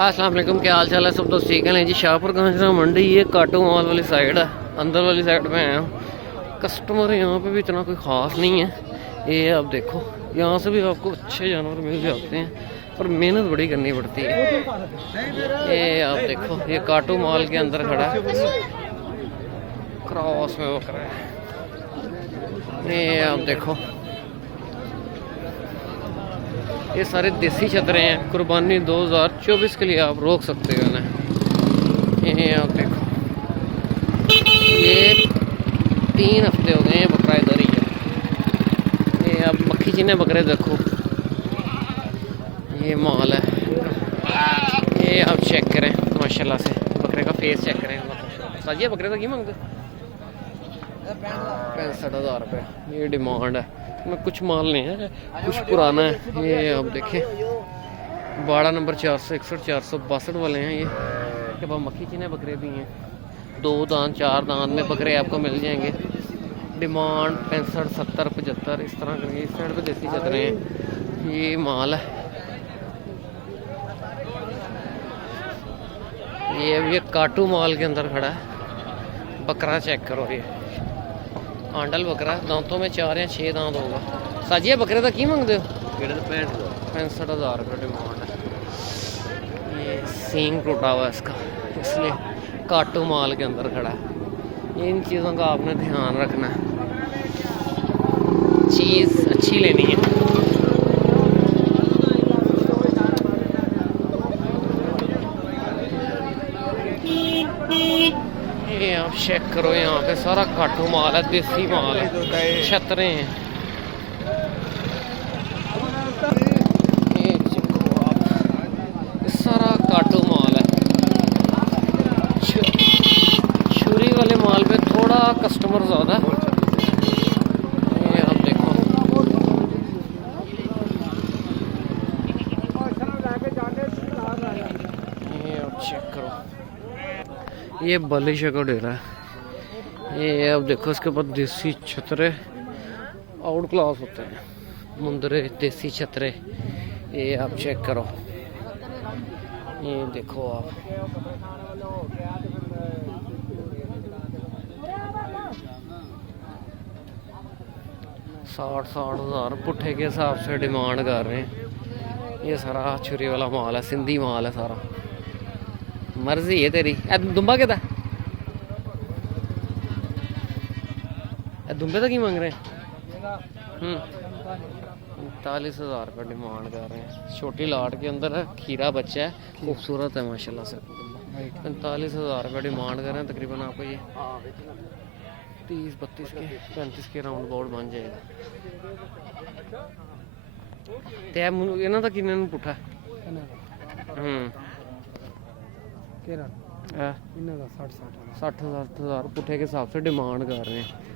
अस्सलाम वालेकुम, क्या हाल चाल है सब दोस्त? ठीक है जी। शाहपुर गांजरा मंडी, ये काटो मॉल वाली साइड है, अंदर वाली साइड में आया हूँ। कस्टमर यहाँ पे भी इतना कोई ख़ास नहीं है। ये आप देखो, यहाँ से भी आपको अच्छे जानवर मिल जाते हैं, पर मेहनत बड़ी करनी पड़ती है। ये आप देखो, ये काटो मॉल के अंदर खड़ा है, क्रॉस में बकरा है। ये आप देखो, ये सारे देसी छतरे हैं, कुर्बानी 2024 के लिए आप रोक सकते हो ना। ये आप देखो, ये 3 हफ्ते हो गए हैं बकरा इधर ही है। ये आप मक्खी चीने बकरे देखो, ये माल है। ये आप चेक करें माशाल्लाह से, बकरे का फेस चेक करें। साजिए बकरे का की मांगते? 65,000 रुपये ये डिमांड है। में कुछ माल नहीं है, कुछ पुराना है। ये आप देखें, 12 नंबर 461 462 वाले हैं ये। के बाद मक्खी चीने बकरे भी हैं, 2 दांत 4 दांत में बकरे आपको मिल जाएंगे। डिमांड 65 70 75 इस तरह करके। इस साइड पे देसी चतरे हैं। ये माल है। ये अभी एक काटू मॉल के अंदर खड़ा है। बकरा चेक करो, ये आंडल बकरा, दांतों में 4 या 6 दांत होगा। साजिए बकरे का की मांगते हो? 65,000 रुपये डिमांड है। ये सींग टूटा हुआ है इसका, इसलिए काटू माल के अंदर खड़ा है। इन चीज़ों का आपने ध्यान रखना है, चीज़ अच्छी लेनी है। ये आप चेक करो, यहाँ पे सारा काटू माल है, देसी माल है, छतरे हैं। ये चेको आप, सारा काटू माल है। छुरी वाले माल पे थोड़ा कस्टमर ज़्यादा। ये आप देखो, ये आप चेक करो, ये बलिश का डेरा है। ये अब देखो, इसके बाद देसी छतरे आउट क्लास होते हैं, मुंदरे देसी छतरे। ये आप चेक करो, ये देखो आप, साठ हज़ार पुट्ठे के हिसाब से डिमांड कर रहे हैं। ये सारा छुरी वाला माल है, सिंधी माल है सारा। मर्जी है तेरी। दुम्बा के दुम्बे का की मांग रहे हैं? 45,000 रुपये डिमांड कर रहे हैं। छोटी लाट के अंदर है, खीरा बच्चा है, खूबसूरत है माशाल्लाह से। 45,000 रुपये डिमांड कर रहे हैं। तकरीबन आपको ये 30 32 के 35 के राउंड बाउंड बन जाएगा। तो इन्हों का किन्ने पुट्ठा? 60,000 पुट्ठे के हिसाब से डिमांड कर रहे हैं।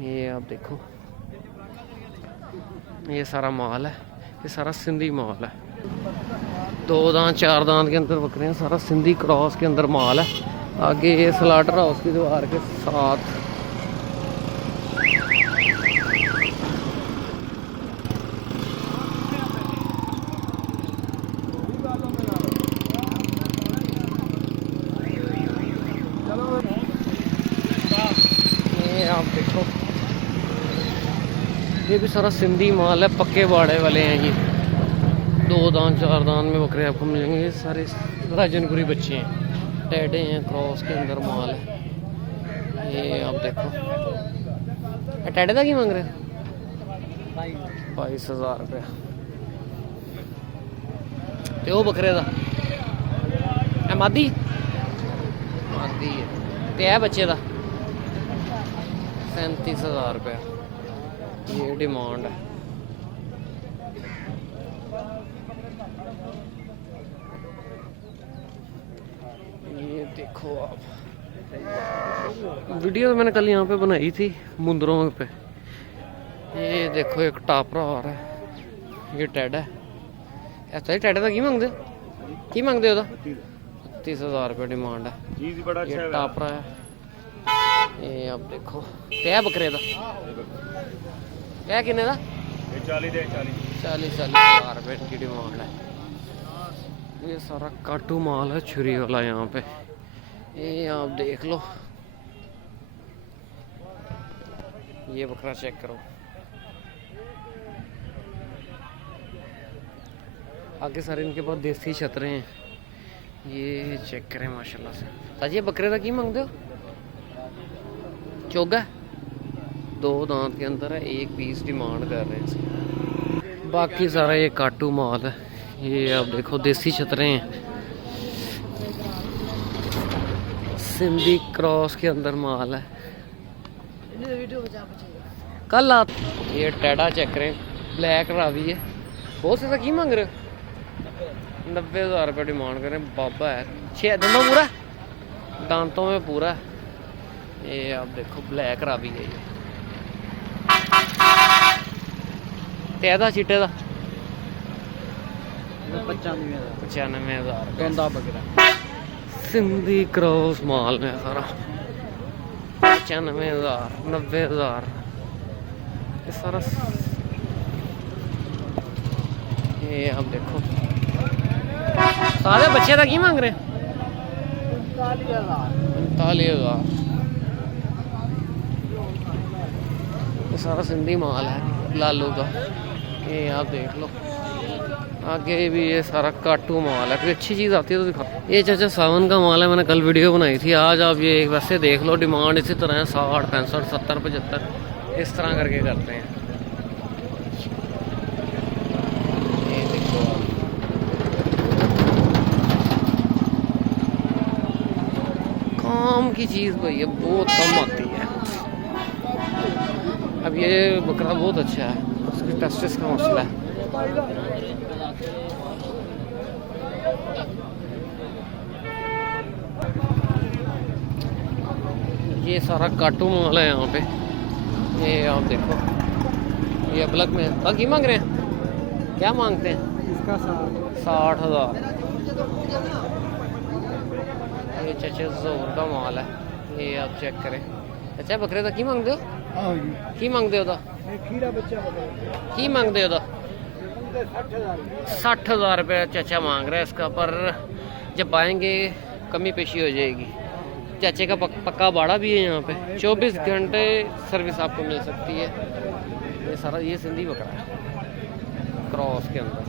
ये आप देखो, ये सारा माल है, ये सारा सिंधी माल है। 2 दांत 4 दांत के अंदर बकरे हैं, सारा सिंधी क्रॉस के अंदर माल है। आगे ये स्लाटर हाउस की दीवार के साथ आप देखो, ये भी सारा सिंधी माल है, पक्के बाड़े वाले हैं। ये 2 दांत 4 दांत में बकरे आपको मिलेंगे। ये सारे राजनपुरी बच्चे हैं, टैडे हैं, क्रॉस के अंदर माल है। ये आप देखो, टैडे का की मांग रहे हैं? 22,000 रुपये। तो वो बकरे का मादी है, तो है बच्चे का 37,000 रुपये ये डिमांड है। ये देखो आप, वीडियो मैंने कल यहाँ पे बनाई थी मुंदरों पे। ये देखो, एक टापरा आ रहा है, ये टैड है। ऐसा ही टैड का की मांगते हो? 32,000 रुपये डिमांड है। ये टापरा है। ये आप देखो, क्या बकरे का क्या किन्ने का? 40,000 रुपये की डिमांड है। ये सारा काटू माल है छुरी वाला यहाँ पे, ये आप देख लो। ये बकरा चेक करो, आगे सारे इनके पास देसी छतरे हैं। ये चेक करें माशाल्लाह से। ताजी ये बकरे का की मांगते हो? चोगा 2 दांत के अंदर है, 1 पीस डिमांड कर रहे हैं इसकी। बाकी सारा ये काटू माल है। ये आप देखो देसी छतरे हैं, सिंधी क्रॉस के अंदर माल है। कल आप ये टेढ़ा चेक करें, ब्लैक रावी है। बहुत से की मांग रहे हो? 90,000 रुपये डिमांड करें। बाबा है 6 दांतों पूरा, दांतों में पूरा। ये आप देखो ब्लैक रावी है ये। तेदा चिट्टे का 95,000 सिंधी क्रॉस माल में सारा। 95,000 90,000 ये सारा। ये आप देखो सारे बच्चे का की मांग रहे? 45,000। ये सारा सिंधी माल है लालू का। ये आप देख लो, आगे भी ये सारा काटू माल है। कोई अच्छी चीज़ आती है तो दिखा। ये चाचा सावन का माल है, मैंने कल वीडियो बनाई थी। आज आप ये वैसे देख लो, डिमांड इसी तरह है 60 65 70 75 इस तरह करके करते हैं। ये देखो काम की चीज़ भैया बहुत कम आती है। अब ये बकरा बहुत अच्छा है, उसकी टेस्टिस का मसला है। ये सारा काटू माल है यहाँ पे। ये आप देखो, ये ब्लैक में बाकी मांग रहे हैं। क्या मांगते हैं इसका? 60,000। ये चाचा जोर का माल है। ये आप चेक करें। अच्छा बकरे का की मांगते हो? की मांगते हो? की मांगते हो? 60,000 रुपये चाचा मांग रहा है इसका, पर जब आएंगे कमी पेशी हो जाएगी। चाचे का पक्का बाड़ा भी है यहाँ पे, 24 घंटे सर्विस आपको मिल सकती है। ये सारा ये सिंधी बकरा है क्रॉस के अंदर।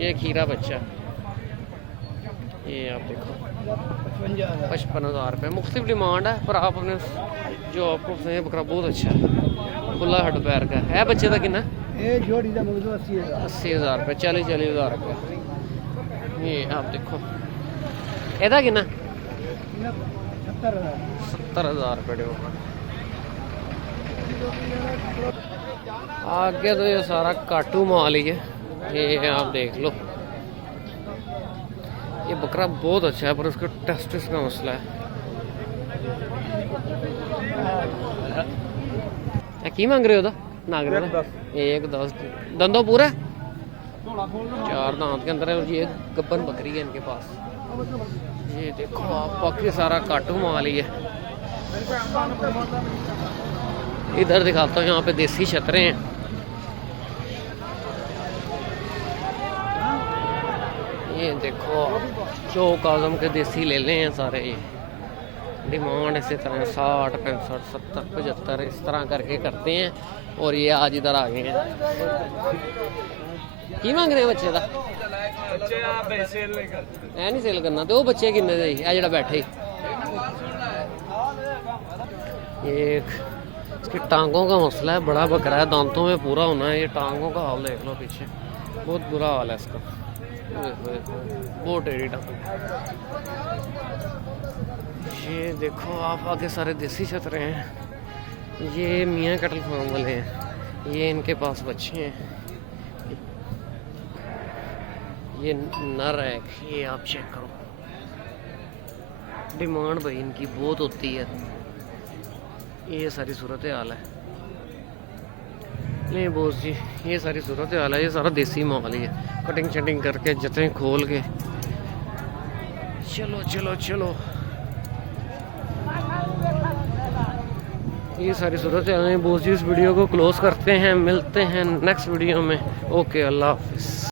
ये खीरा बच्चा, ये आप देखो 55,000 रुपये। मुख्तलिफ डिमांड है, पर आप अपने जो आपको ये बकरा बहुत अच्छा है, खुला हट पैर का है। बच्चे का कितना? 80,000 रुपये, 40,000 रुपये। ये आप देखो एदा कितना? 70,000 रुपये। आगे तो ये सारा काटू माल ही है। ये आप देख लो, ये बकरा बहुत अच्छा है, पर उसका टेस्टिस का मसला है। की मांग रहे हो? नागरे 1,10 दंदों पूरा 4 दांत के अंदर है। और ये गब्बन बकरी है इनके पास। ये देखो आप, बाकी सारा काटू माल ही है। इधर दिखाता हूँ, यहाँ पे देसी छतरे हैं। ये देखो चौक आजम के देसी ले लें हैं सारे। ये डिमांड इसी तरह 60 65 70 75 इस तरह करके करते हैं। और ये आज इधर आ गए हैं। की मांग रहे हैं बच्चे का? ऐ नहीं सेल करना। तो वो बच्चे किन्ने दे? जरा बैठे एक इसकी टांगों का मसला है, बड़ा बकरा है, दांतों में पूरा होना है। ये टांगों का हाल देख लो पीछे, बहुत बुरा हाल है इसका। बहुत टेढ़ी टांग। ये देखो आप, आगे सारे देसी छतरे हैं। ये मियाँ कटल फार्म वाले हैं, ये इनके पास बच्चे हैं। ये नर है, ये आप चेक करो। डिमांड भाई इनकी बहुत होती है। ये सारी सूरत हाल है। नहीं बोस जी, ये सारी सूरत हाल है। ये सारा देसी माल ही है, कटिंग शटिंग करके जतें खोल के। चलो चलो चलो, ये सारी सूरत हाल है बोस जी। इस वीडियो को क्लोज करते हैं, मिलते हैं नेक्स्ट वीडियो में। ओके, अल्लाह हाफिज़।